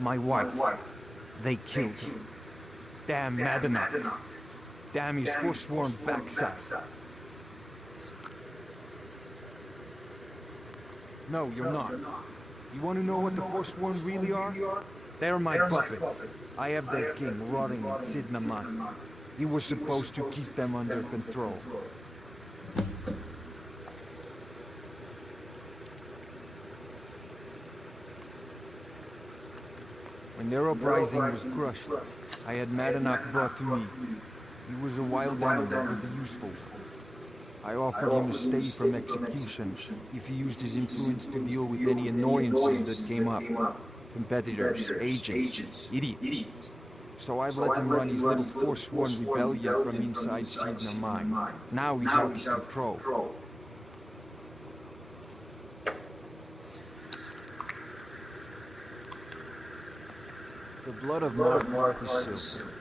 My wife. They killed her. Damn Madanach. Damn his forsworn backside. No, you're not. You want to know what the forsworn really are? They're my puppets. I have their king rotting in Sidnaman. He was supposed to keep them under control. When their uprising was crushed, I had Madanach brought to me. He was a wild animal with a useful one. I offered him a stay from execution if he used his influence to deal with any annoyances that came up. Competitors, agents, idiots. So I've let him run his little forsworn rebellion from inside Sidna Mine. Now he's out of control. The blood of Mark is silver.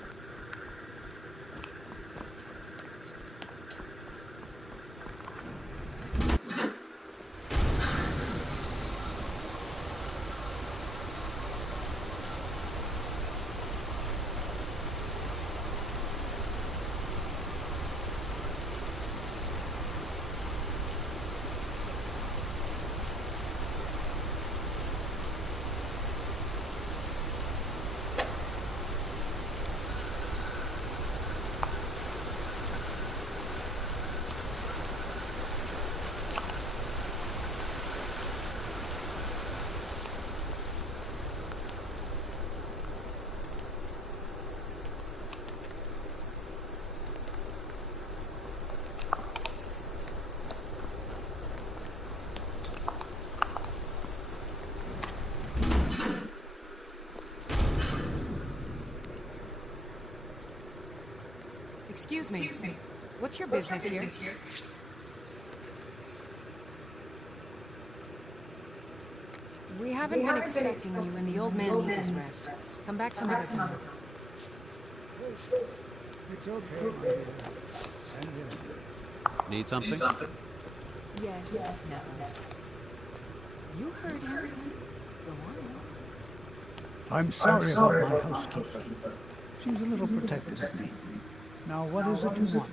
Excuse me. What's your business here? We haven't been expecting you, and the old man needs his rest. Come back some other time. It's okay. Need something? Yes. You heard him. Go on. I'm sorry about my housekeeper. She's a little protective of me. Now, what is it you want?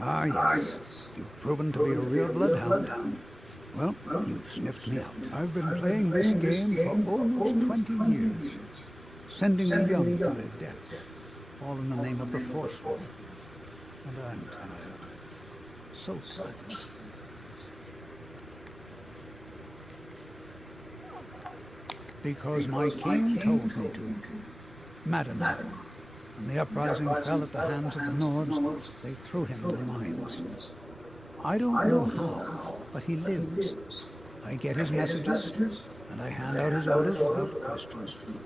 Ah, yes. You've proven to be a real bloodhound. Well, you've sniffed me out. I've been playing this game for almost 20 years, sending the young to their deaths, all in the name of the forsworn. And I'm tired. So tired. Because my king told me to. Madanach. When the uprising fell at the hands of the Nords, they threw him in the mines. I don't know how, but he lives. I get his messages, and I hand out his orders without question.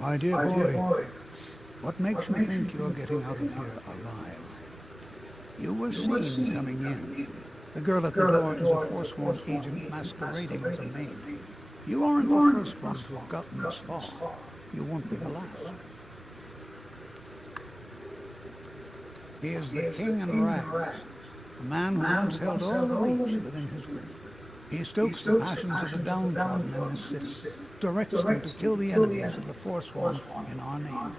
My dear boy, what makes you think you're getting out of here alive? You were seen coming in. The girl at the door is a forsworn agent masquerading as a maid. You aren't the first one to have gotten this far. You won't be the last. He is the king in rags, a man who once held all the reach within his grip. He stokes the passions of the downtrodden in this city, directs them to kill the enemies of the forsworn in our name.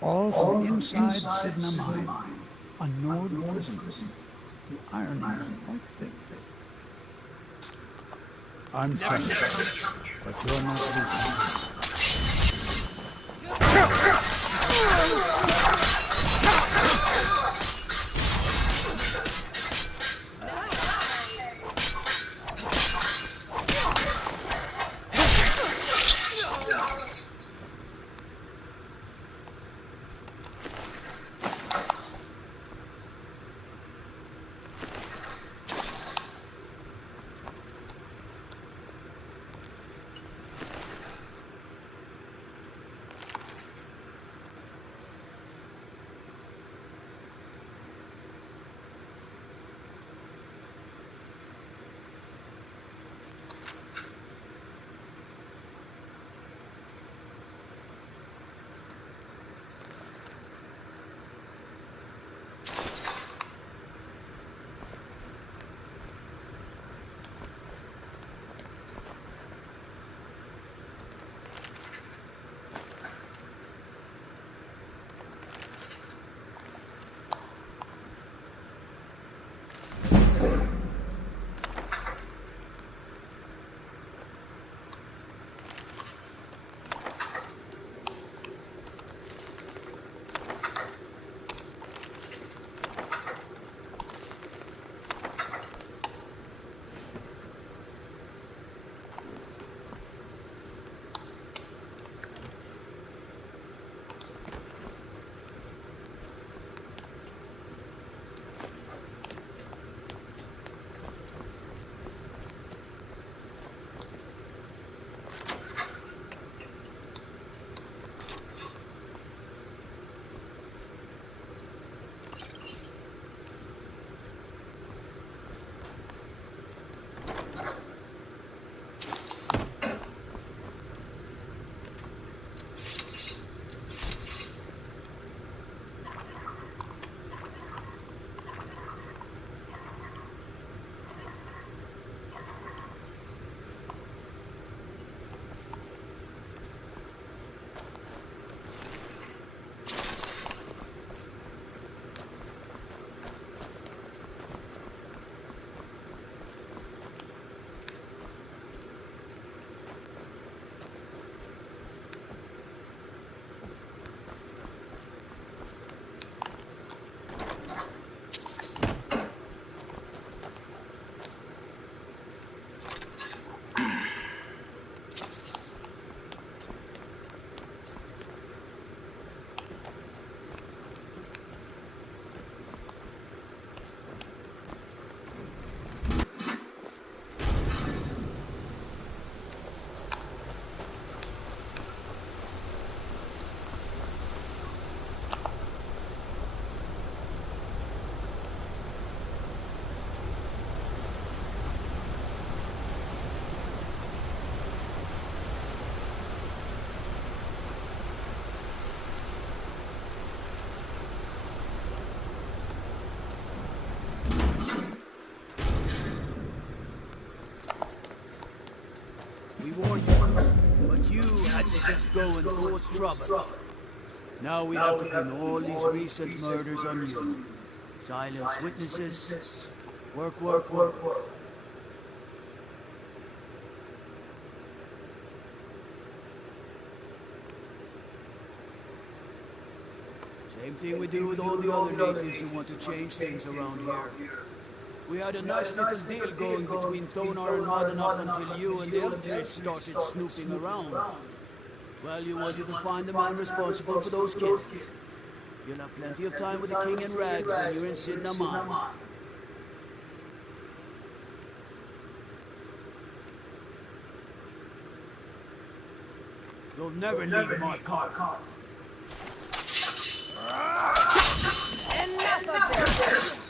All from inside Sidna Mine, a Nord prison. The irony is quite thick. I'm sorry, but you're not leaving. We warned you, but you had to just go and cause trouble. Now we have to pin all these recent murders on you. Silence witnesses. Work, work, work. Same thing we do with all the other natives who want to change things around here. We had a nice little deal going between Thonar and Madanach until you and the Eldritch started snooping around. Well, you wanted to find the man responsible for those killings. You'll have plenty of time with the King in Rags when you're in Sidnaman. You'll never leave my cause. Enough of this!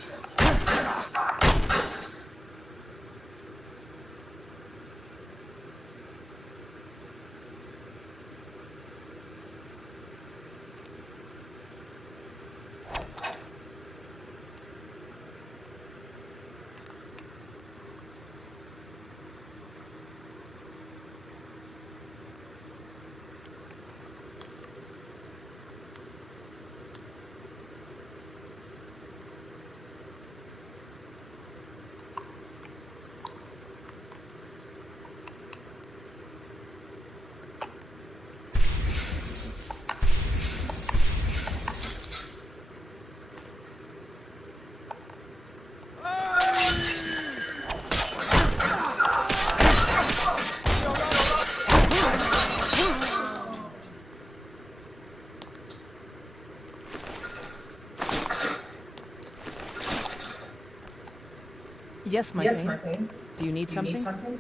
Yes, my thing. Do you need something?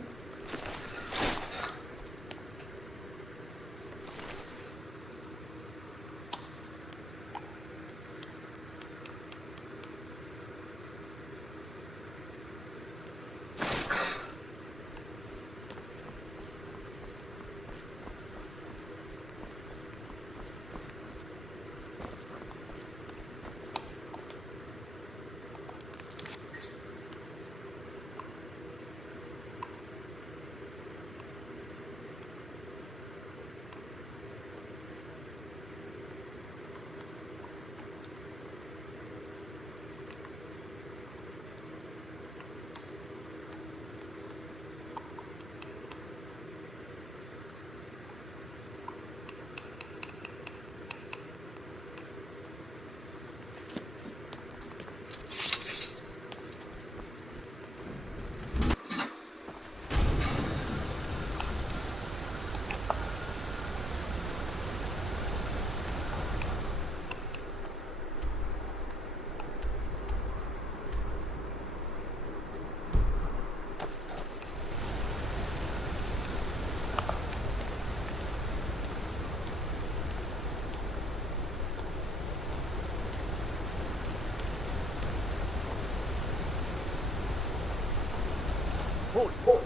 Hold.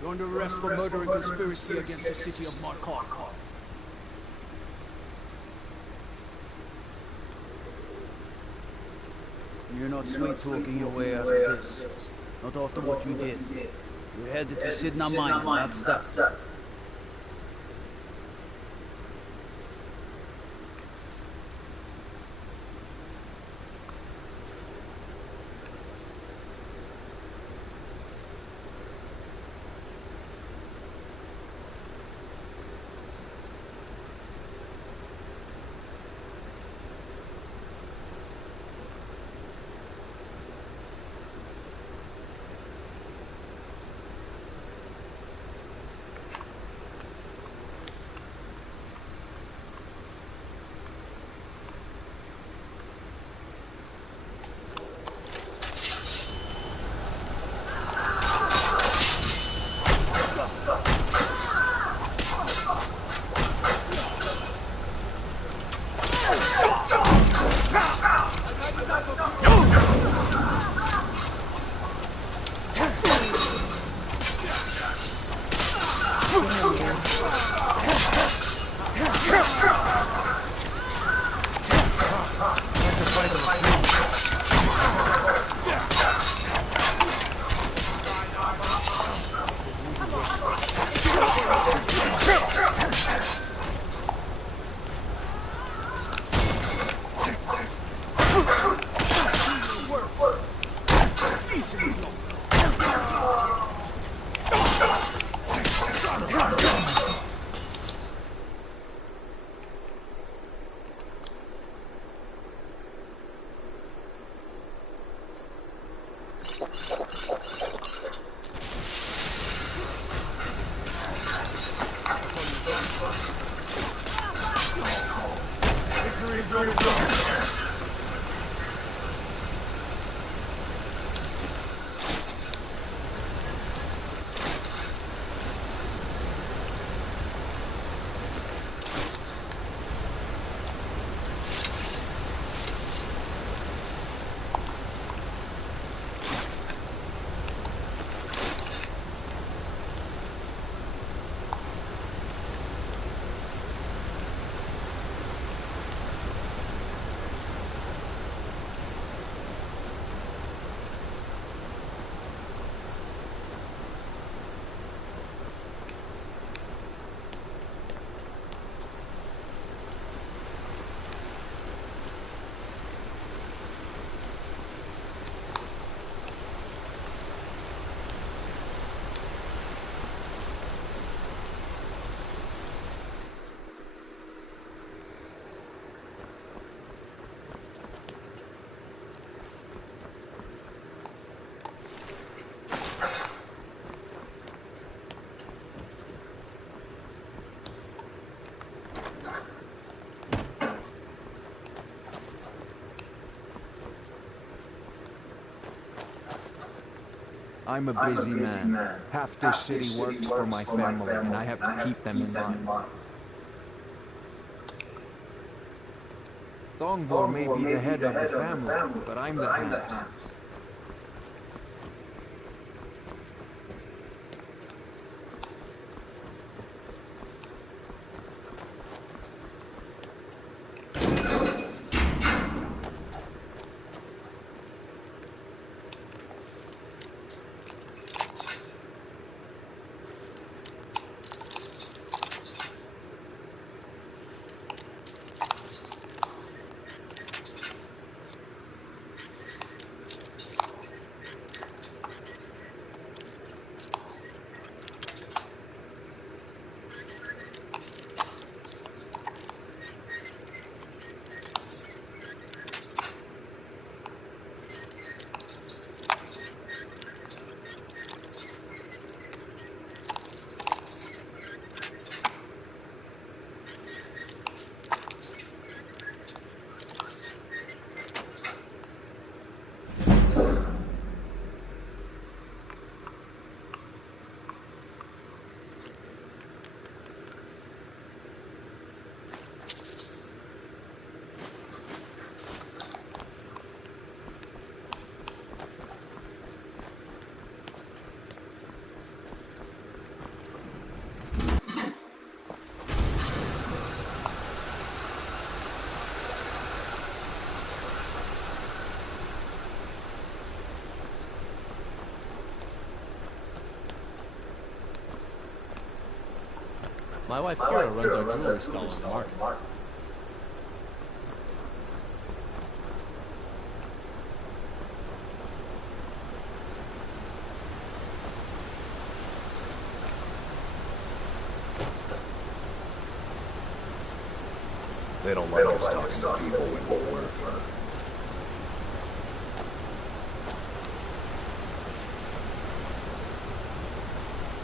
You're under arrest for murder and conspiracy against the city of Markarth. You're not sweet-talking your way out of this. Not after what you did. You're headed to Sidnaman, that's that. I'm a busy man. Half this city works for my family, and I have to keep them in line. Thongvor may be the head of the family, but I'm the hands. My wife Kira runs our jewelry stall on the market. They don't like us talking to people when we work.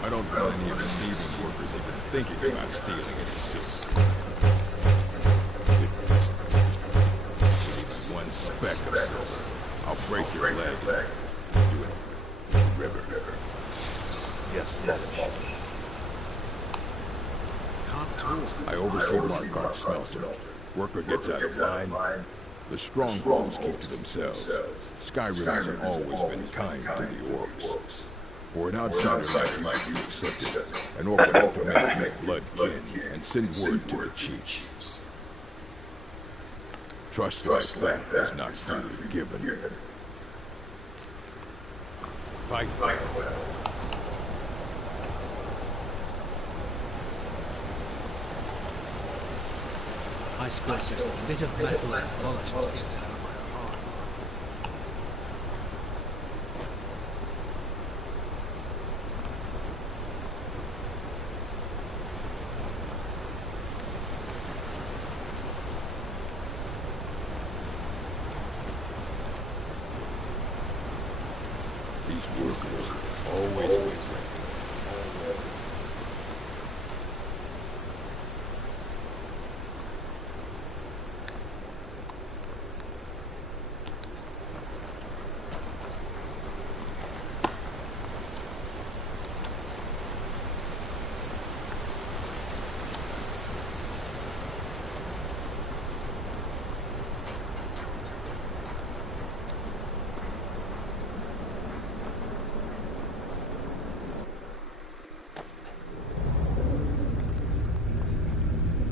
I don't want any of the thieving workers even thinking about stealing any silk. Even one speck of silver, I'll break your leg. Do it. River. Yes. I oversee Markarth's smelter. Worker gets out of line. The strongholds keep to themselves. Skyrim hasn't always been kind to the orcs. For an outsider like you accept it, an orc would have to make blood kin and send word to the chiefs. Trust like that is not freely given. Fight well. I suppose just a bit of metal and polish to get out of my heart. These workers always win.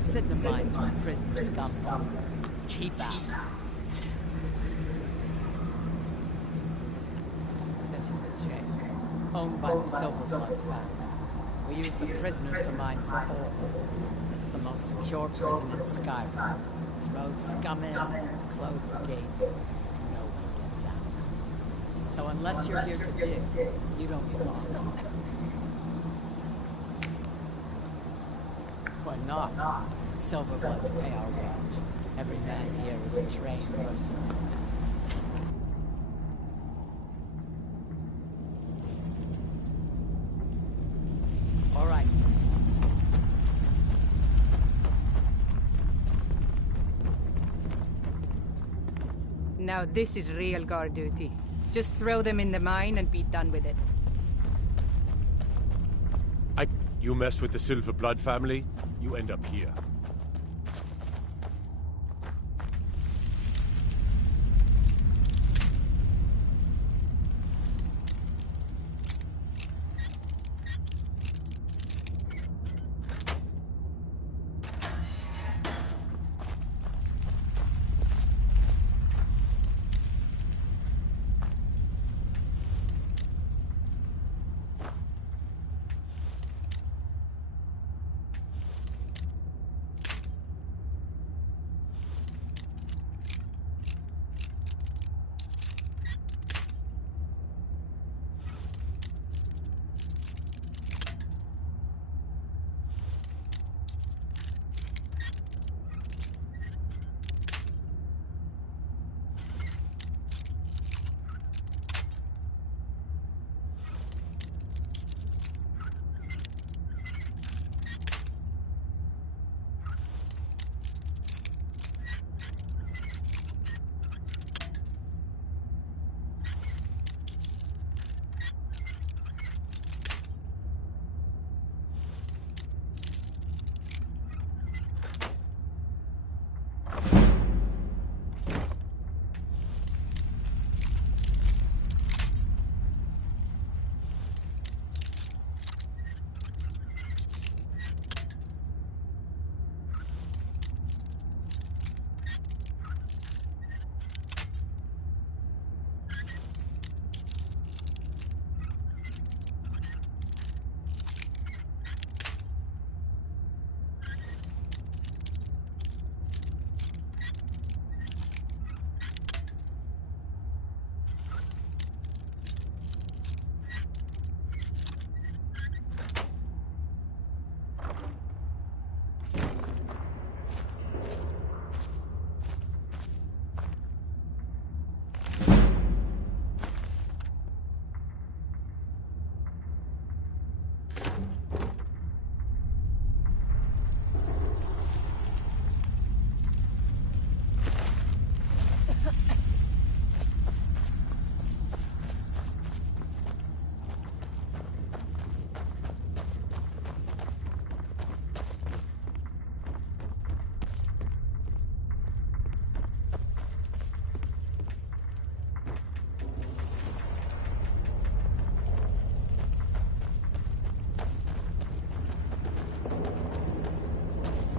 Sit in the mines from prisoner scum. Keep out. This is a jail, owned by the Silverblood family. We use the prisoners to mine for ore. It's the most secure prison in Skyrim. Throw scum in, close the gates. No one gets out. So unless you're here to dig, you don't belong. Or not. Silverbloods pay our wage. Every man here is a trained mercenary. All right. Now this is real guard duty. Just throw them in the mine and be done with it. You mess with the Silver Blood family, you end up here.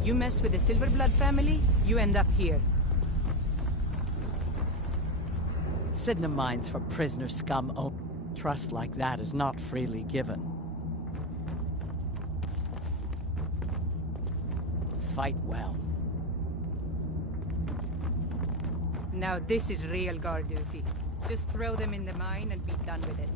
You mess with the Silver Blood family, you end up here. Sidna mines for prisoner scum. Trust like that is not freely given. Fight well. Now this is real guard duty. Just throw them in the mine and be done with it.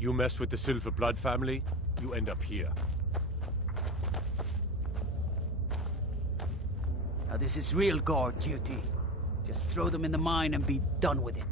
You mess with the Silver Blood family, you end up here. Now this is real guard duty. Just throw them in the mine and be done with it.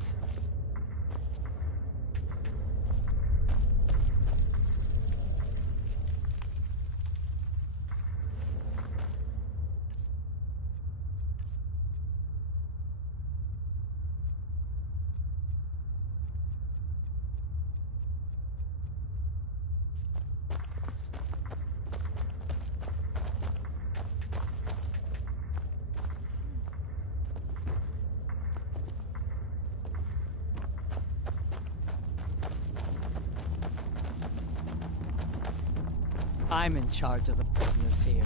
I'm in charge of the prisoners here.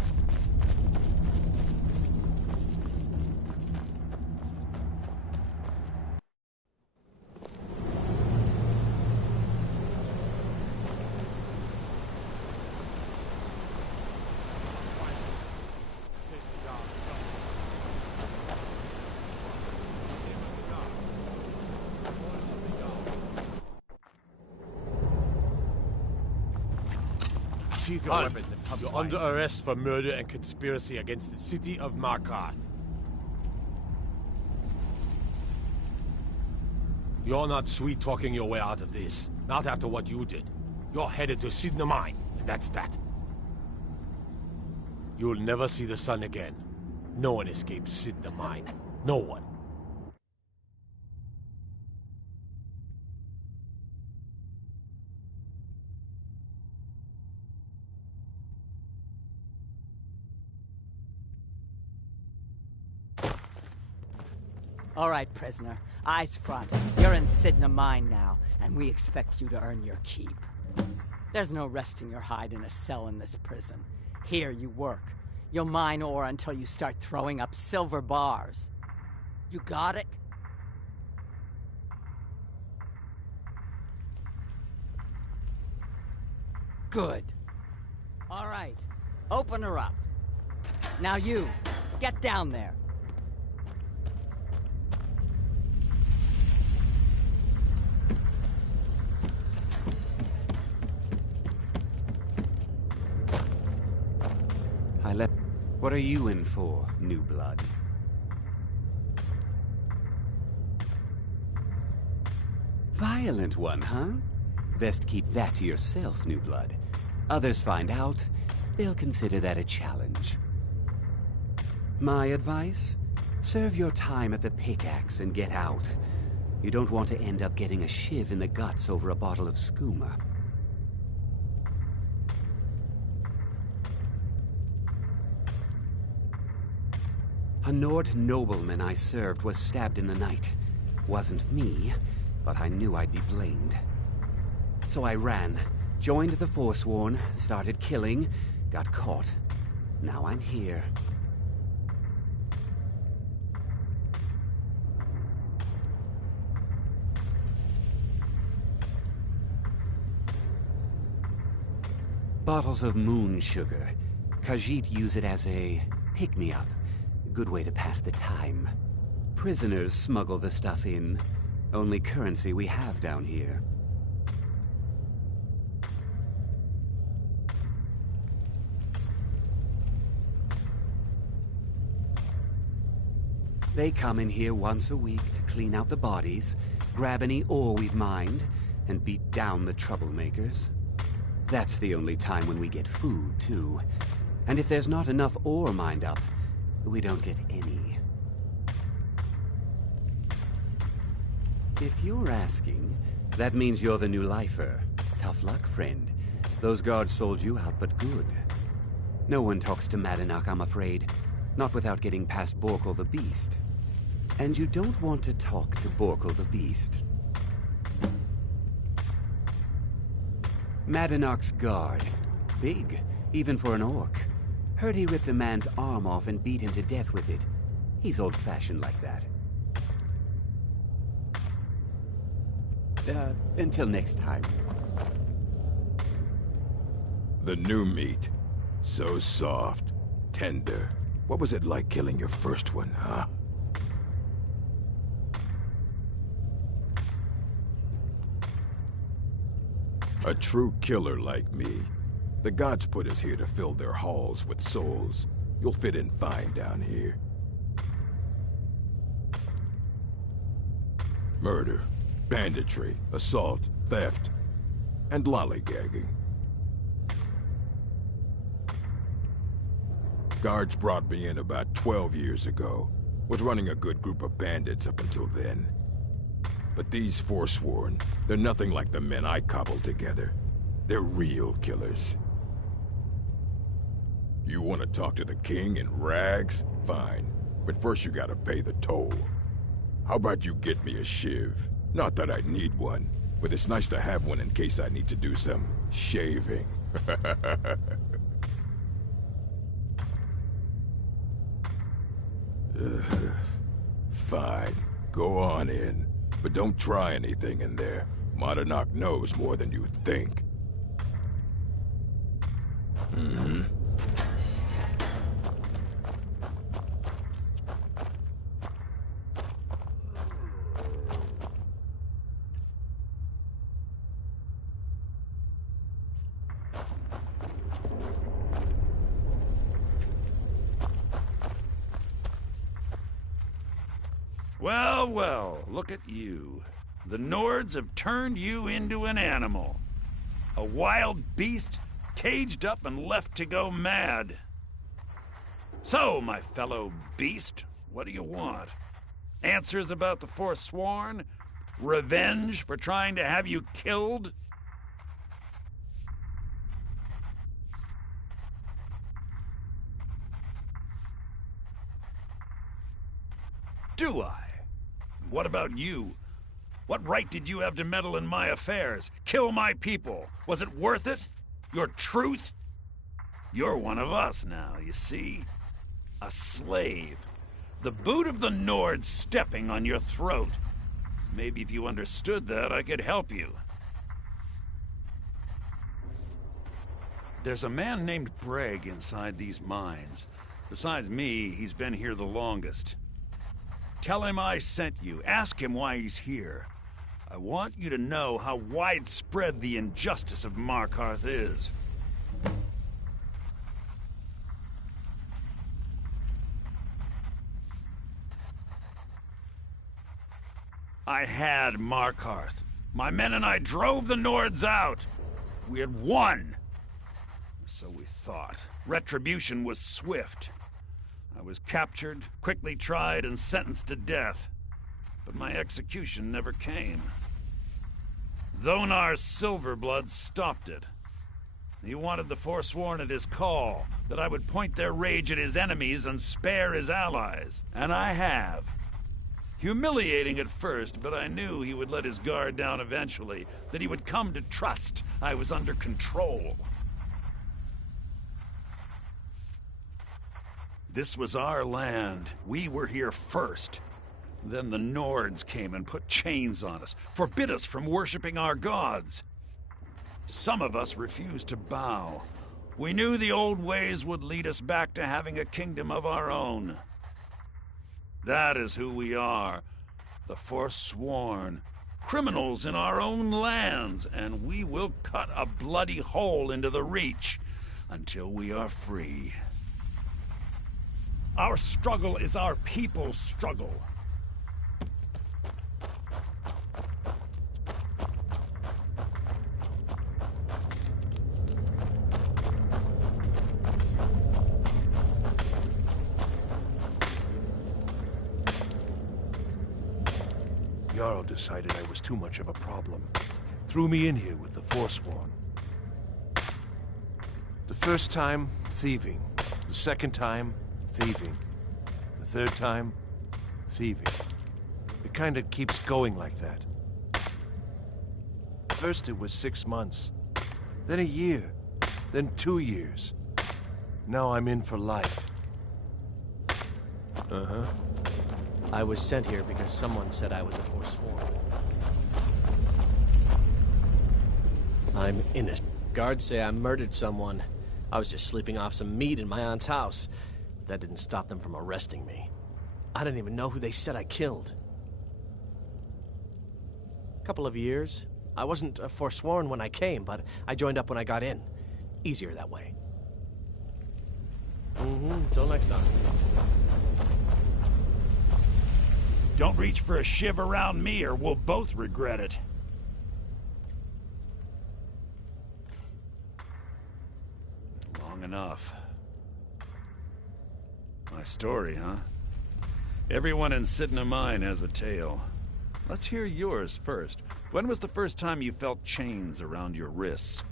Sheath your weapons and come. You're under arrest for murder and conspiracy against the city of Markarth. You're not sweet-talking your way out of this. Not after what you did. You're headed to Sidna Mine, and that's that. You'll never see the sun again. No one escapes Sidna Mine. No one. All right, prisoner. Eyes front. You're in Sidna Mine now, and we expect you to earn your keep. There's no resting your hide in a cell in this prison. Here you work. You'll mine ore until you start throwing up silver bars. You got it? Good. All right. Open her up. Now you, get down there. What are you in for, new blood? Violent one, huh? Best keep that to yourself, new blood. Others find out, they'll consider that a challenge. My advice? Serve your time at the pickaxe and get out. You don't want to end up getting a shiv in the guts over a bottle of skooma. A Nord nobleman I served was stabbed in the night. Wasn't me, but I knew I'd be blamed. So I ran, joined the Forsworn, started killing, got caught. Now I'm here. Bottles of moon sugar. Khajiit use it as a pick-me-up. Good way to pass the time. Prisoners smuggle the stuff in. Only currency we have down here. They come in here once a week to clean out the bodies, grab any ore we've mined, and beat down the troublemakers. That's the only time when we get food, too. And if there's not enough ore mined up, we don't get any. If you're asking, that means you're the new lifer. Tough luck, friend. Those guards sold you out, but good. No one talks to Madanak, I'm afraid. Not without getting past Borkul the Beast. And you don't want to talk to Borkul the Beast. Madanak's guard. Big, even for an orc. Heard he ripped a man's arm off and beat him to death with it. He's old-fashioned like that. Until next time. The new meat. So soft, tender. What was it like killing your first one, huh? A true killer like me. The gods put us here to fill their halls with souls. You'll fit in fine down here. Murder, banditry, assault, theft, and lollygagging. Guards brought me in about 12 years ago. Was running a good group of bandits up until then. But these forsworn, they're nothing like the men I cobbled together. They're real killers. You want to talk to the king in rags? Fine. But first you gotta pay the toll. How about you get me a shiv? Not that I need one, but it's nice to have one in case I need to do some shaving. Fine. Go on in. But don't try anything in there. Monadnock knows more than you think. Well, well, look at you. The Nords have turned you into an animal. A wild beast, caged up and left to go mad. So, my fellow beast, what do you want? Answers about the forsworn? Revenge for trying to have you killed? Do I? What about you? What right did you have to meddle in my affairs? Kill my people? Was it worth it? Your truth? You're one of us now, you see? A slave. The boot of the Nord stepping on your throat. Maybe if you understood that, I could help you. There's a man named Breg inside these mines. Besides me, he's been here the longest. Tell him I sent you. Ask him why he's here. I want you to know how widespread the injustice of Markarth is. I had Markarth. My men and I drove the Nords out. We had won. So we thought. Retribution was swift. I was captured, quickly tried, and sentenced to death. But my execution never came. Dhonar's Silverblood stopped it. He wanted the Forsworn at his call, that I would point their rage at his enemies and spare his allies. And I have. Humiliating at first, but I knew he would let his guard down eventually, that he would come to trust I was under control. This was our land. We were here first. Then the Nords came and put chains on us, forbid us from worshipping our gods. Some of us refused to bow. We knew the old ways would lead us back to having a kingdom of our own. That is who we are, the Forsworn, criminals in our own lands, and we will cut a bloody hole into the Reach until we are free. Our struggle is our people's struggle. Jarl decided I was too much of a problem. Threw me in here with the Forsworn. The first time, thieving. The second time, thieving. The third time, thieving. It kind of keeps going like that. First it was 6 months, then a year, then 2 years. Now I'm in for life. Uh-huh. I was sent here because someone said I was a forsworn. I'm innocent. Guards say I murdered someone. I was just sleeping off some meat in my aunt's house. That didn't stop them from arresting me. I didn't even know who they said I killed. Couple of years. I wasn't a forsworn when I came, but I joined up when I got in. Easier that way. Until next time. Don't reach for a shiv around me or we'll both regret it. Long enough. My story, huh? Everyone in Sidna Mine has a tale. Let's hear yours first. When was the first time you felt chains around your wrists?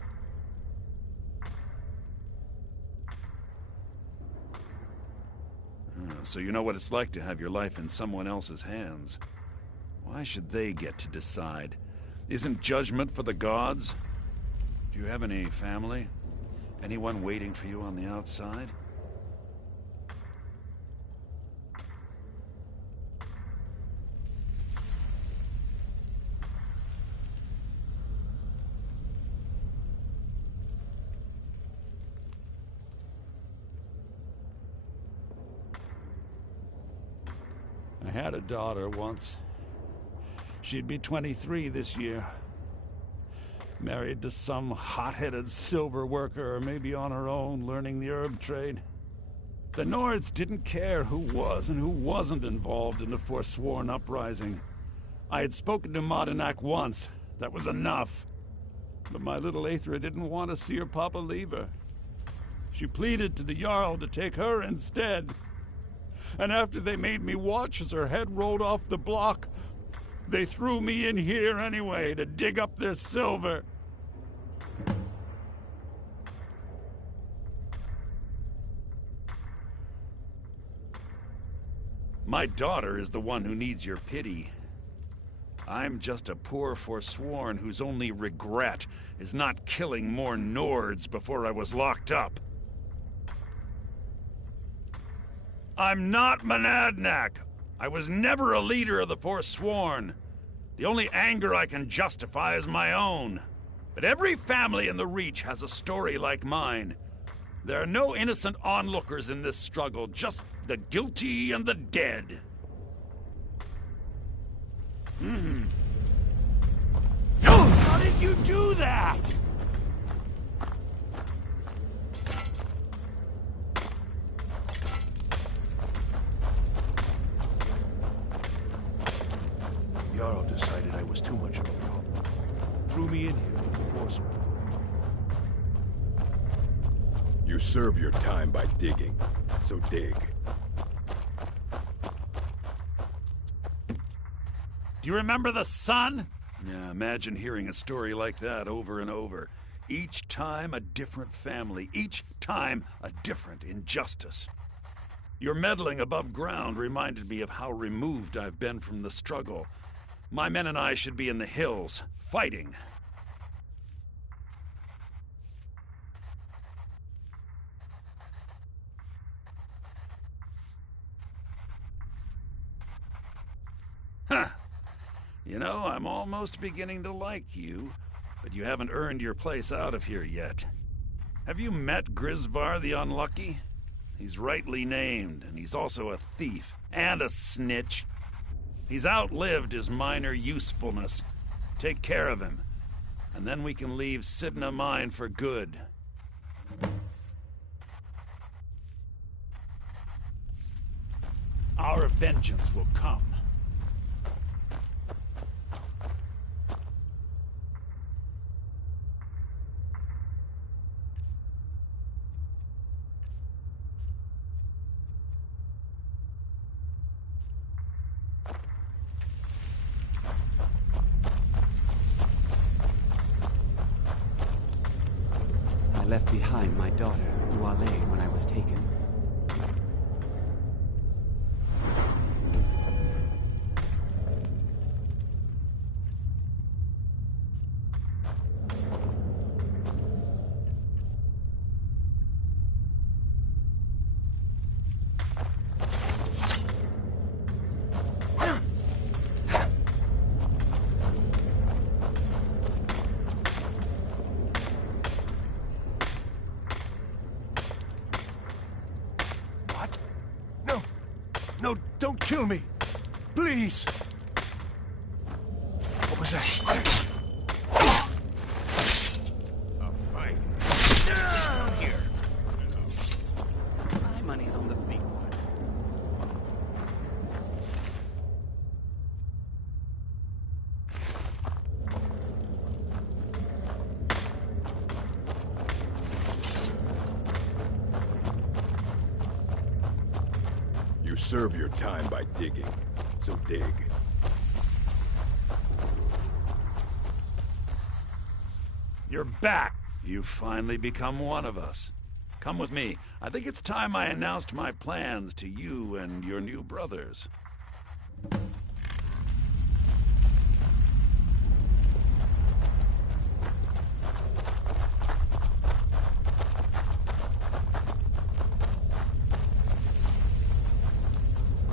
So you know what it's like to have your life in someone else's hands. Why should they get to decide? Isn't judgment for the gods? Do you have any family? Anyone waiting for you on the outside? I had a daughter once. She'd be 23 this year. Married to some hot-headed silver worker, or maybe on her own, learning the herb trade. The Nords didn't care who was and who wasn't involved in the forsworn uprising. I had spoken to Madanak once. That was enough. But my little Aethra didn't want to see her papa leave her. She pleaded to the Jarl to take her instead. And after they made me watch as her head rolled off the block, they threw me in here anyway to dig up their silver. My daughter is the one who needs your pity. I'm just a poor forsworn whose only regret is not killing more Nords before I was locked up. I'm not Monadnack. I was never a leader of the forsworn. The only anger I can justify is my own. But every family in the Reach has a story like mine. There are no innocent onlookers in this struggle, just the guilty and the dead. How did you do that? Jarl decided I was too much of a problem. Threw me in here with the forsworn. You serve your time by digging, so dig. Do you remember the sun? Yeah, imagine hearing a story like that over and over. Each time a different family, each time a different injustice. Your meddling above ground reminded me of how removed I've been from the struggle. My men and I should be in the hills, fighting. Huh. You know, I'm almost beginning to like you, but you haven't earned your place out of here yet. Have you met Grisvar the Unlucky? He's rightly named, and he's also a thief and a snitch. He's outlived his minor usefulness. Take care of him, and then we can leave Sidna Mine for good. Our vengeance will come. I left behind my daughter, Uale, when I was taken. No, don't kill me! Please! What was that? A fight. Down here. My money's on the big one. You serve your time by digging, so dig. You're back! You've finally become one of us. Come with me. I think it's time I announced my plans to you and your new brothers.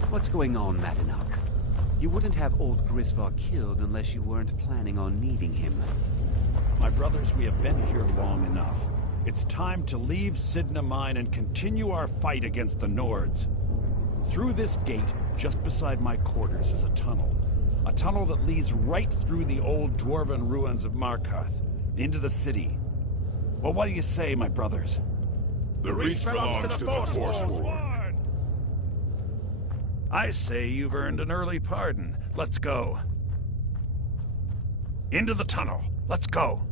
What's going on, Madanak? You wouldn't have old Grisvar killed unless you weren't planning on needing him. My brothers, we have been here long enough. It's time to leave Sidna Mine and continue our fight against the Nords. Through this gate, Just beside my quarters is a tunnel. A tunnel that leads right through the old dwarven ruins of Markarth, into the city. Well, what do you say, my brothers? The Reach belongs to the forsworn. I say you've earned an early pardon. Let's go. Into the tunnel. Let's go.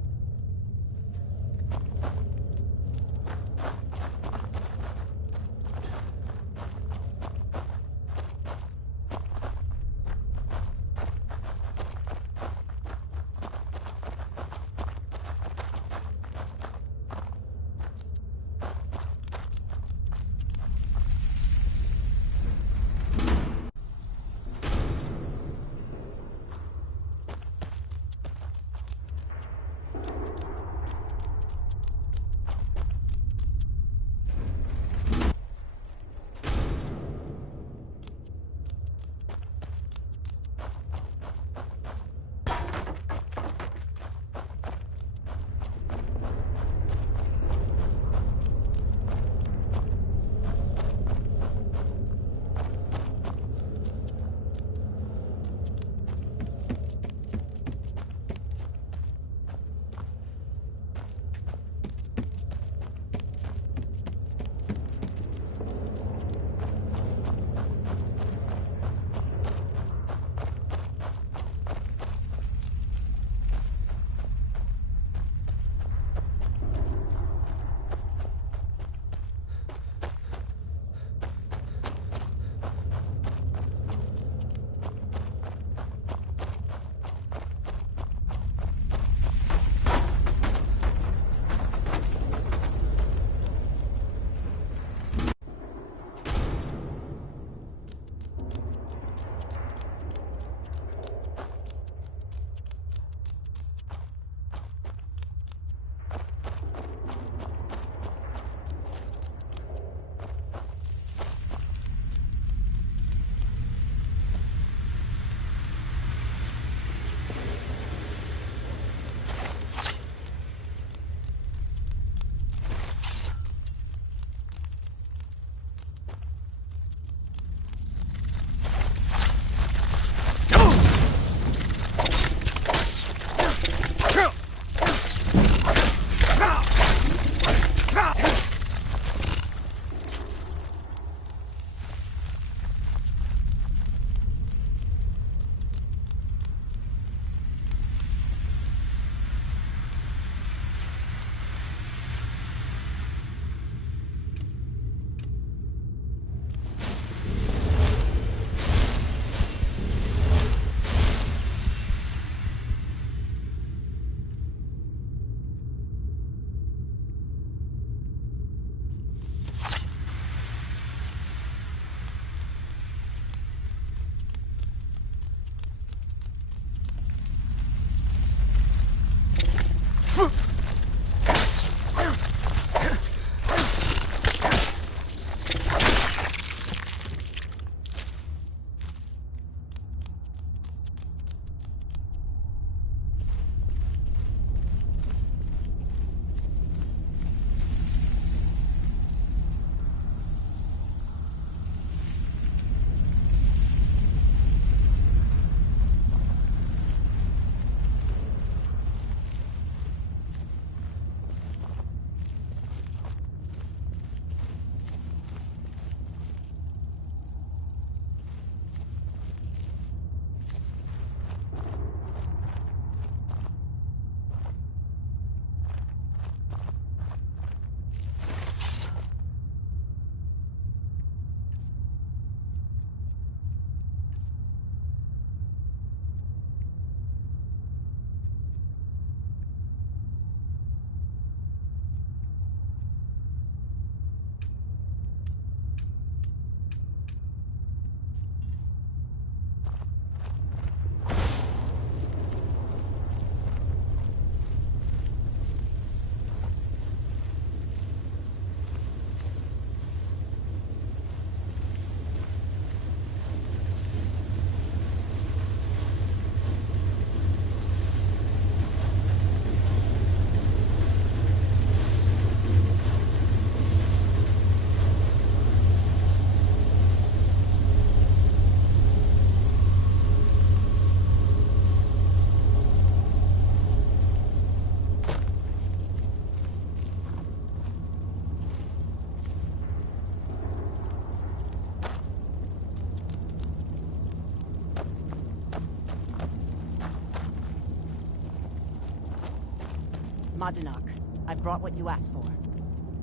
Madanach, I brought what you asked for.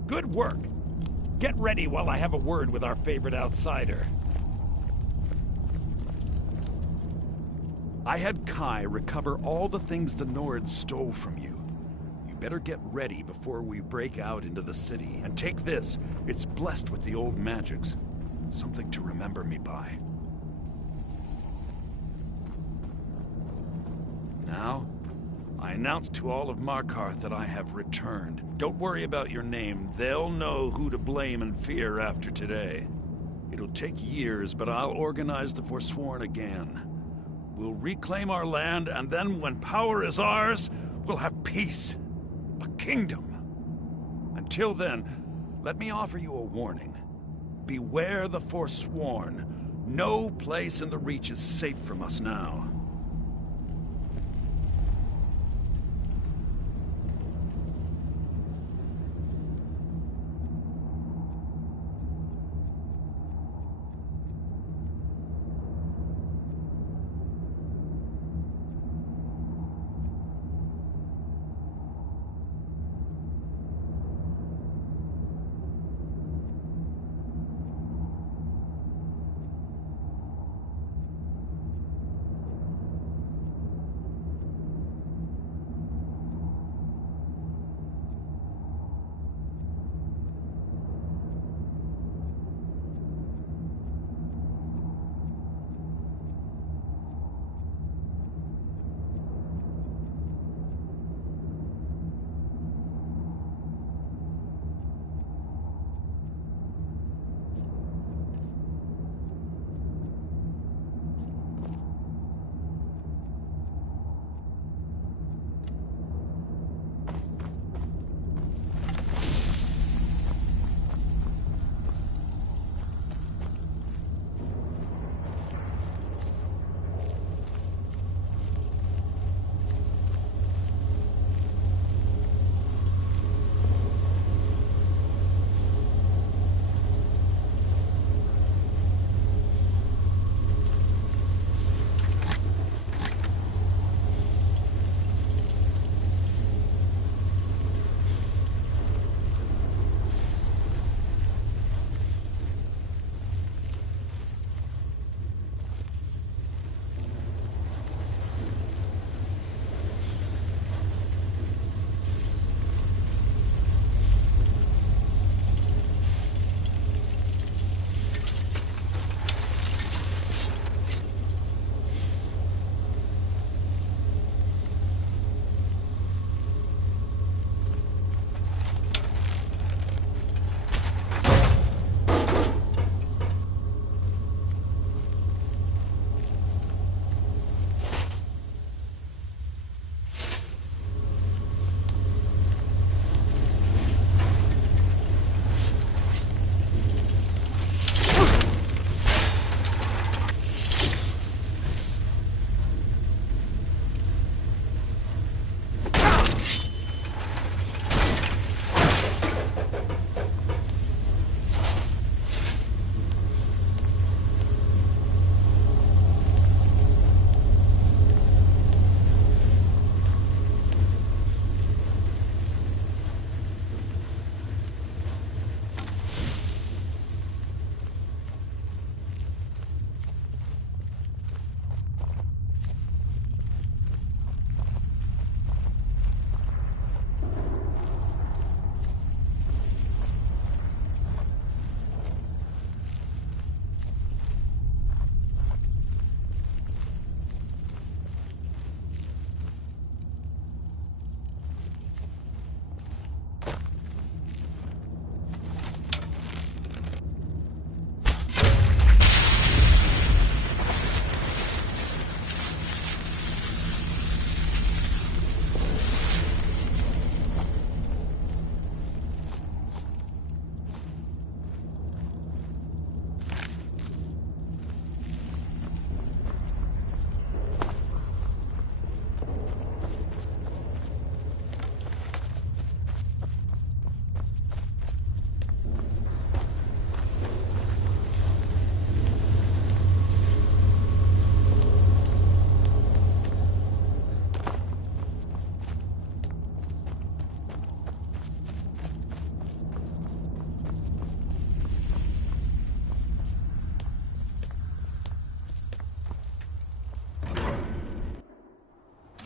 Good work. Get ready while I have a word with our favorite outsider. I had Kai recover all the things the Nords stole from you. You better get ready before we break out into the city. And take this. It's blessed with the old magics. Something to remember me by. Now, I announce to all of Markarth that I have returned. Don't worry about your name. They'll know who to blame and fear after today. It'll take years, but I'll organize the Forsworn again. We'll reclaim our land, and then when power is ours, we'll have peace. A kingdom. Until then, let me offer you a warning. Beware the Forsworn. No place in the Reach is safe from us now.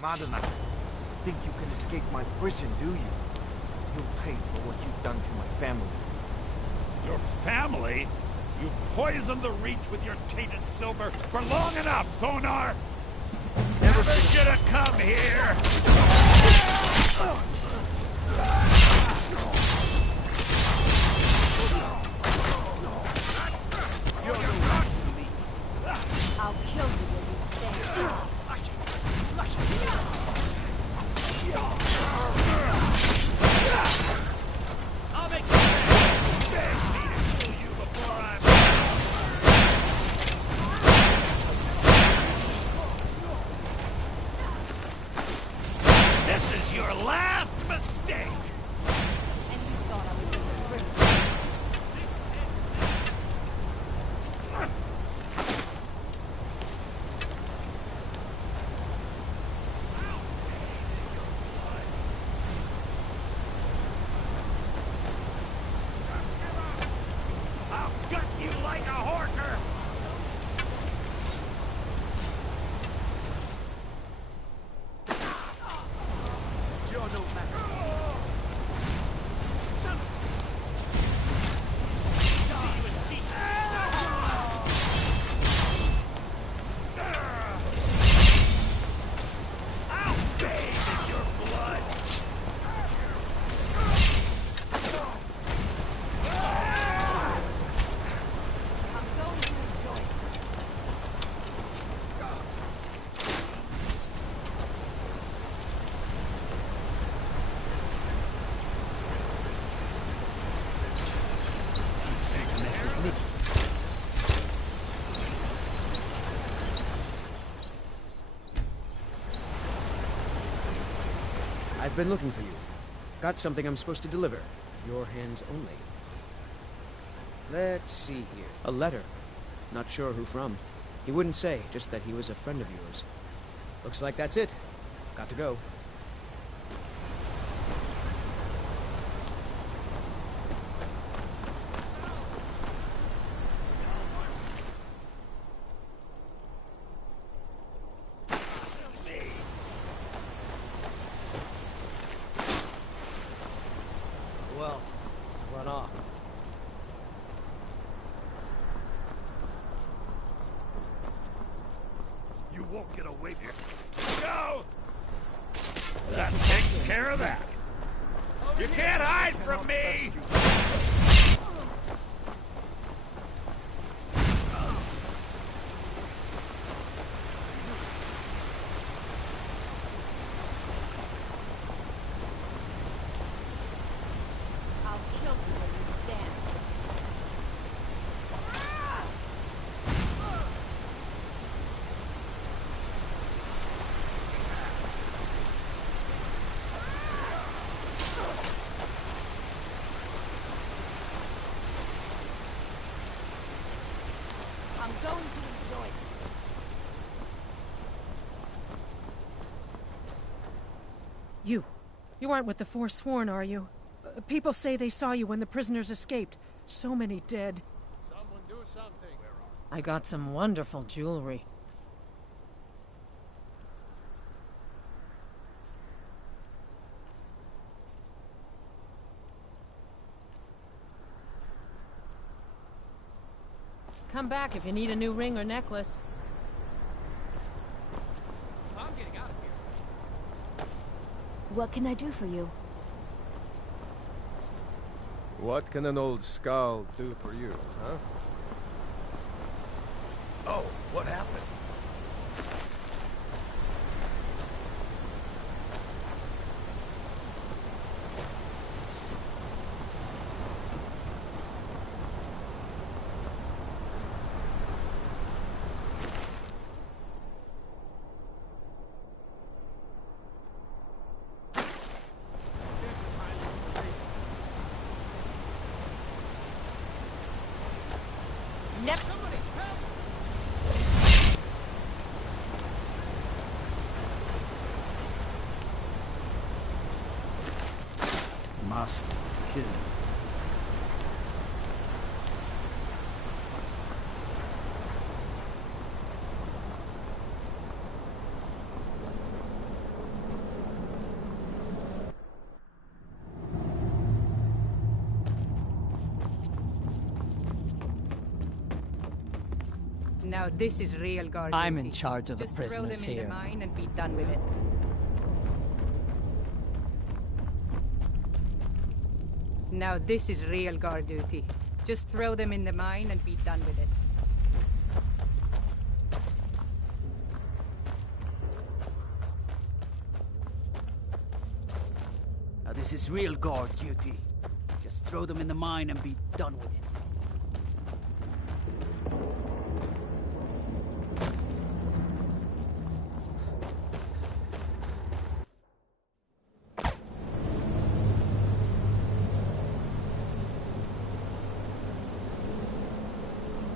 Madonna, think you can escape my prison, do you? You'll pay for what you've done to my family. Your family? You poisoned the Reach with your tainted silver for long enough, Thonar! Never should have come here! I'll kill you where you stand. I'll make you beg me to kill you before I'm... This is your last mistake! And you thought I was in the prison. I'll gut you like a horker! You're no match. I'll bathe in your blood! I'm going to enjoy it. I've been looking for you. Got something I'm supposed to deliver. Your hands only. Let's see here. A letter. Not sure who from. He wouldn't say, just that he was a friend of yours. Looks like that's it. Got to go. Well, run off. You won't get away from here. Go! That takes care of that. You can't hide from me! I'll kill you where you stand. I'm going to enjoy it. You aren't with the forsworn, are you? People say they saw you when the prisoners escaped. So many dead. Someone do something. I got some wonderful jewelry. Come back if you need a new ring or necklace. I'm getting out of here. What can I do for you? What can an old skull do for you, huh? Oh, what happened? Somebody help! Must kill. Now this is real guard I'm duty. in charge of the Just throw them prisoners in here. the mine and be done with it. Now this is real guard duty. Just throw them in the mine and be done with it. Now this is real guard duty. Just throw them in the mine and be done with it.